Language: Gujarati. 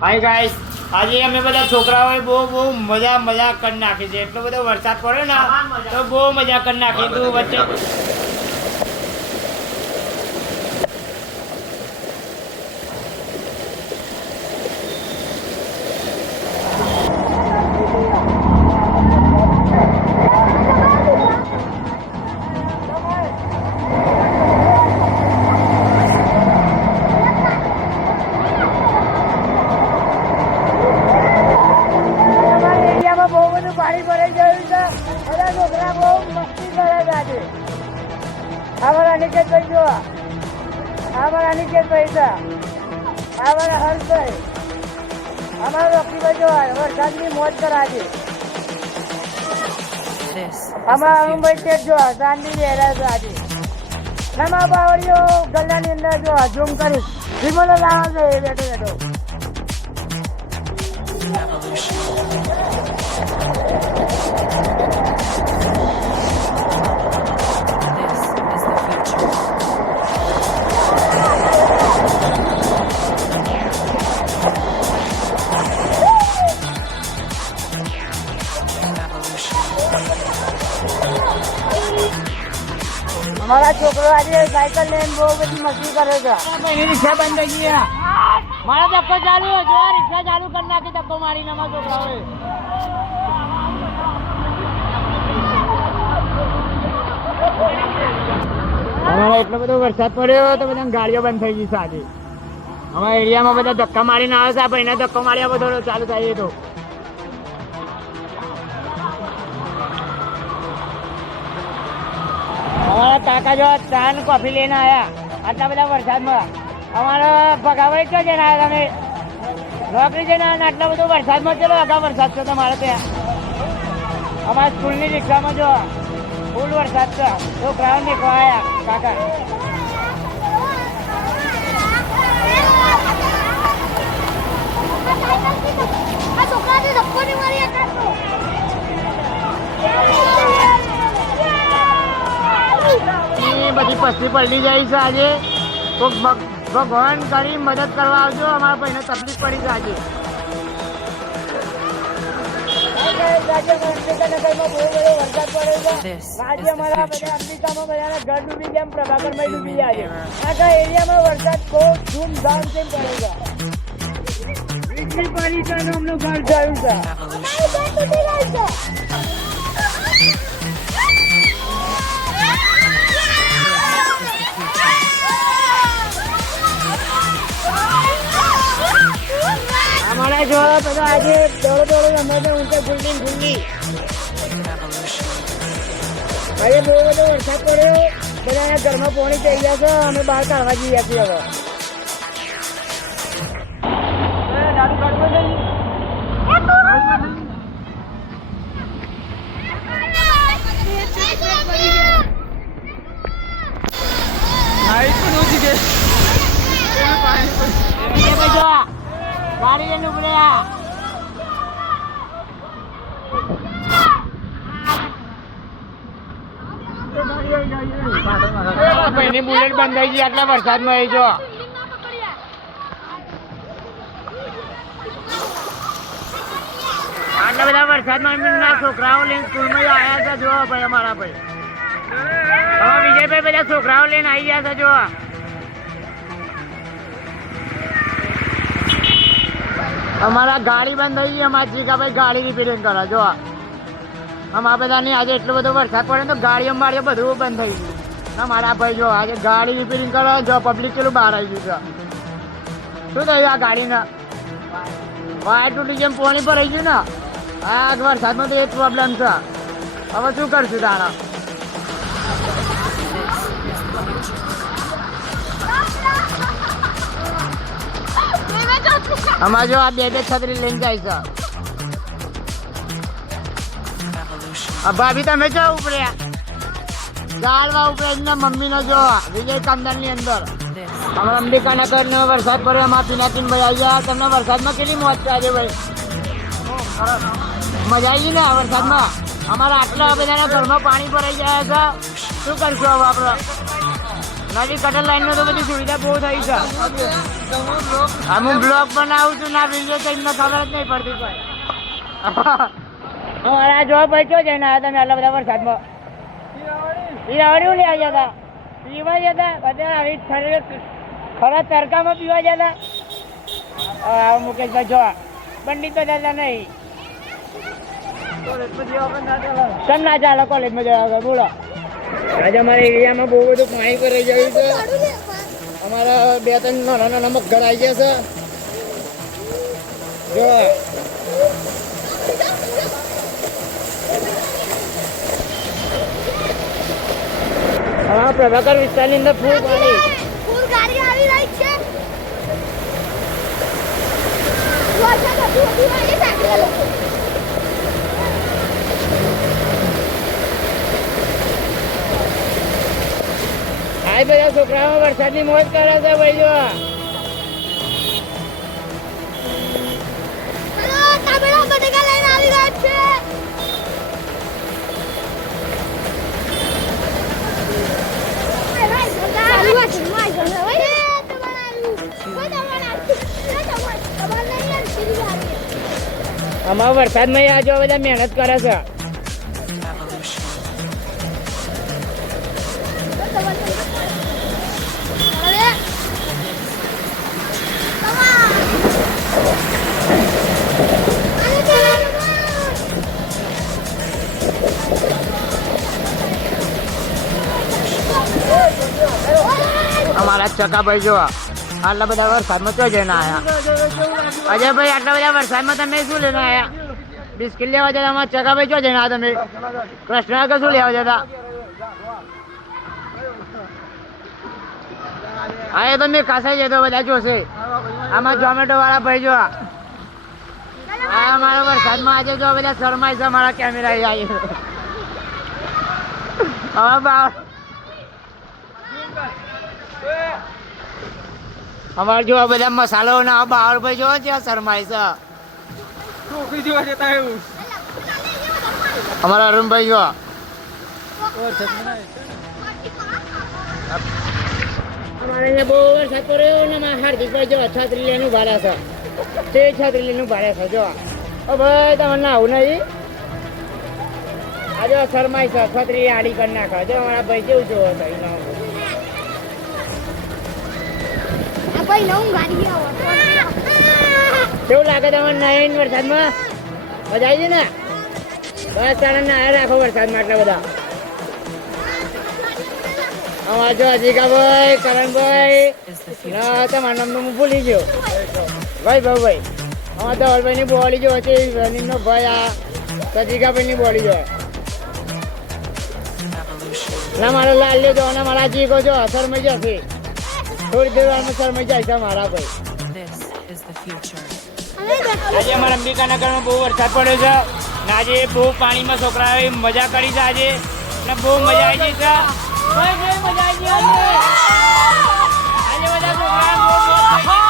હાય ગાઈસ, આજે અમે બધા છોકરાઓએ બહુ મજા કરી નાખી છે. એટલો બધો વરસાદ પડ્યો ને તો બહુ મજા કરી નાખી. તું વચ્ચે પાણી ભરાઈ ગયું છે. બધા છોકરા બહુ મસ્તી કરે છે આજે. અમારા અનિકેતભાઈ જો, અમારા અનિકેતભાઈ છે, અમારા હર્ષભાઈ, અમારા રોકીભાઈ જો વરસાદની મોજ કરાજે. અમારા અરુણભાઈ શેઠ જો દાંડી વહેરા છે આજે. નમા બાવળીઓ ગલ્લાની અંદર જો ઝૂમ કરી વિમલો લાવો છે બેઠો બેઠો. અમારા છોકરો આજે સાયકલ લઈને બહુ બધી મસ્તી કરે છે. રિક્ષા બંધ થઈ ગઈ. મારો ધક્કો ચાલુ જો રિક્ષા ચાલુ કરી નાખી ધક્કો મારીને અમારા છોકરાઓએ. અમારે એટલો બધો વરસાદ પડ્યો તો બધા ગાડીઓ બંધ થઈ ગઈ છે આજે. અમારા એરિયામાં બધા ધક્કા મારીને આવે છે. ભાઈને ધક્કો માર્યા બધો ચાલુ થાય તો અમારા કાકા જો ચા ને કોફી લઈને આવ્યા આટલા બધા વરસાદમાં. અમારા ભગાભાઈ ક્યાં જઈને આવ્યા તમે? નોકરી જઈને આવ્યા આટલા બધો વરસાદમાં. ચલો આગા વરસાદ છે તમારે ત્યાં. અમારા સ્કૂલની રિક્ષામાં જો ફૂલ વરસાદ છે. છોકરાઓ નીકળવા આવ્યા કાકા. બધી પસ્તી પલટી જાય છે આજે. ભગવાન કરી મદદ કરવા આવજો. અમારા ભાઈને તકલીફ પડી છે આજે. આજે અમારા બધા અમેરિકામાં બધાના ઘર ડૂબી ગયા, પ્રભાકરમાં ડૂબી ગયા છે. આખા એરિયામાં વરસાદ બહુ ધૂમધામથી પડે છે. વીજળી પડી છે અને અમનું ઘર જયું છે. અમારા જો બધા આજે દોડો અમે તો ઊંચે ગુલ્લી આજે બહુ બધો વરસાદ પડ્યો. બધાના ઘરમાં પાણી થઈ ગયા છે. અમે બહાર કાઢવા જઈએ છીએ હવે. ગાડી લઈને ઉપડ્યા. ભાઈની બુલેટ બંધ થઈ ગઈ આટલા વરસાદમાં. આવી જો આટલા બધા વરસાદમાં એમના છોકરાઓ લઈને સ્કૂલમાં આવ્યા છે. જો ભાઈ અમારા ભાઈ વિજયભાઈ બધા છોકરાઓ લઈને આવી ગયા છે. જો અમારા ગાડી બંધ થઈ ગઈ. અમારા જીગાભાઈ ગાડી રિપેરિંગ કરે. જો અમારા બધાની આજે એટલો બધો વરસાદ પડે તો ગાડીઓ મારીઓ બધું બંધ થઈ ગયું. ના મારા ભાઈ જો આજે ગાડી રિપેરિંગ કરો. જો પબ્લિક કેટલું બહાર આવી ગયું છે. શું થયું આ ગાડીને? વાયર તૂટી જેમ પાણી ભરાઈ ગયું ને. આ વરસાદમાં તો એ જ પ્રોબ્લેમ છે. હવે શું કરશું તારા? અમારે જો આ બે છત્રી લઈને જાય છે. ભાભી તમે જો ઉપડ્યા ગાળવા ઉપડ્યા. મમ્મીનો જો વિજય કામદાર ની અંદર અમારા અંબિકાનગર નો વરસાદ પડ્યો. અમારા પિનાકીન ભાઈ આવી ગયા. તમને વરસાદમાં કેટલી મોજ છે આજે ભાઈ? મજા આવી ને આ વરસાદમાં? અમારા આટલા બધાના ઘરમાં પાણી ભરાઈ ગયા છે. શું કરશું હવે આપણે? નવી કટર લાઈન તો બધી સુવિધા બહુ થઈ છે. હું બ્લોગ બનાવું છું ના વિડીયો તો એમને ખબર જ નહીં પડતી ભાઈ. અમારા જો ભાઈ ચો જઈને આવ્યા તમે આટલા બધા વરસાદમાં પીરાવાડી લઈ આવ્યા હતા પીવા જતા બધા આવી ખરા તડકામાં પીવા જતા. મુકેશભાઈ જો પંડિત તો જતા નહીં કેમ ના ચાલો કોલેજમાં જવા બોલો. આજે અમારા એરિયામાં બહુ બધું પાણી ભરાઈ ગયું છે. અમારા 2-3 નાના નાના મગર આવી ગયા છે. જો હા પ્રભાકર વિસ્તારની અંદર ફૂલ પાણી ગાડી આવી રહી છે. આ બધા છોકરાઓ વરસાદની મોજ કરે છે ભાઈ. જો બટેકા લઈને આવી રહ્યા છે. અમારા વરસાદમાં આ જો બધા મહેનત કરે છે. અમારા ચકાભાઈ જો આટલા બધા વરસાદમાં તો જઈને આવ્યા. અજયભાઈ આટલા બધા વરસાદમાં તમે શું લઈને આવ્યા? બિસ્કિટ લેવા જતા અમારા ચકાભાઈ ચો જઈને આવ્યા તમે? કૃષ્ણ શું લેવા જતા? હા એ તો મેં ખાસાઈ જતો બધા જોશે. આમાં ઝોમેટો વાળા ભાઈ જો આ અમારા વરસાદમાં આજે જો બધા શરમાય છે અમારા કેમેરા આવી. હવે બા અમારે જો બધા મસાલો ના બાવળ ભાઈ જો છે શરમાય છે. અમારા અરુણભાઈ જો અમારે બહુ વરસાદ પડ્યો ને મારા હાર્દિકભાઈ જો છત્રી લઈને ભાડે છે. તે છત્રી લઈને ભાડે છે. જો ભાઈ તમને આવું નહીં આ જો શરમાય છે છત્રી આડી કરી નાખે. જો અમારા ભાઈ કેવું જોવો છે કેવું લાગે તમને નાઈન વરસાદમાં? મજા આવી છે ને? બસ તારે ના રાખો વરસાદમાં આટલા બધા. અમારા જો જીગાભાઈ કરણભાઈ તમારા નામનું હું ભૂલી ગયો ભાઈ ભાઈ. અમારા ધવલભાઈ ની બોલી જો છે રનીનો ભાઈ આ જીગાભાઈ ની બોલી જો ના મારા લાલ લે જો અને મારા જીગો જો શરમાઈ જશે. થોડી દેર વારમાં શરમાઈ જાય છે મારા ભાઈ. આજે અમારા અંબિકાનગરમાં બહુ વરસાદ પડ્યો છે ને આજે બહુ પાણીમાં છોકરાઓએ મજા કરી છે આજે ને બહુ મજા આવી છે. મજા આવી આજે બધા છોકરા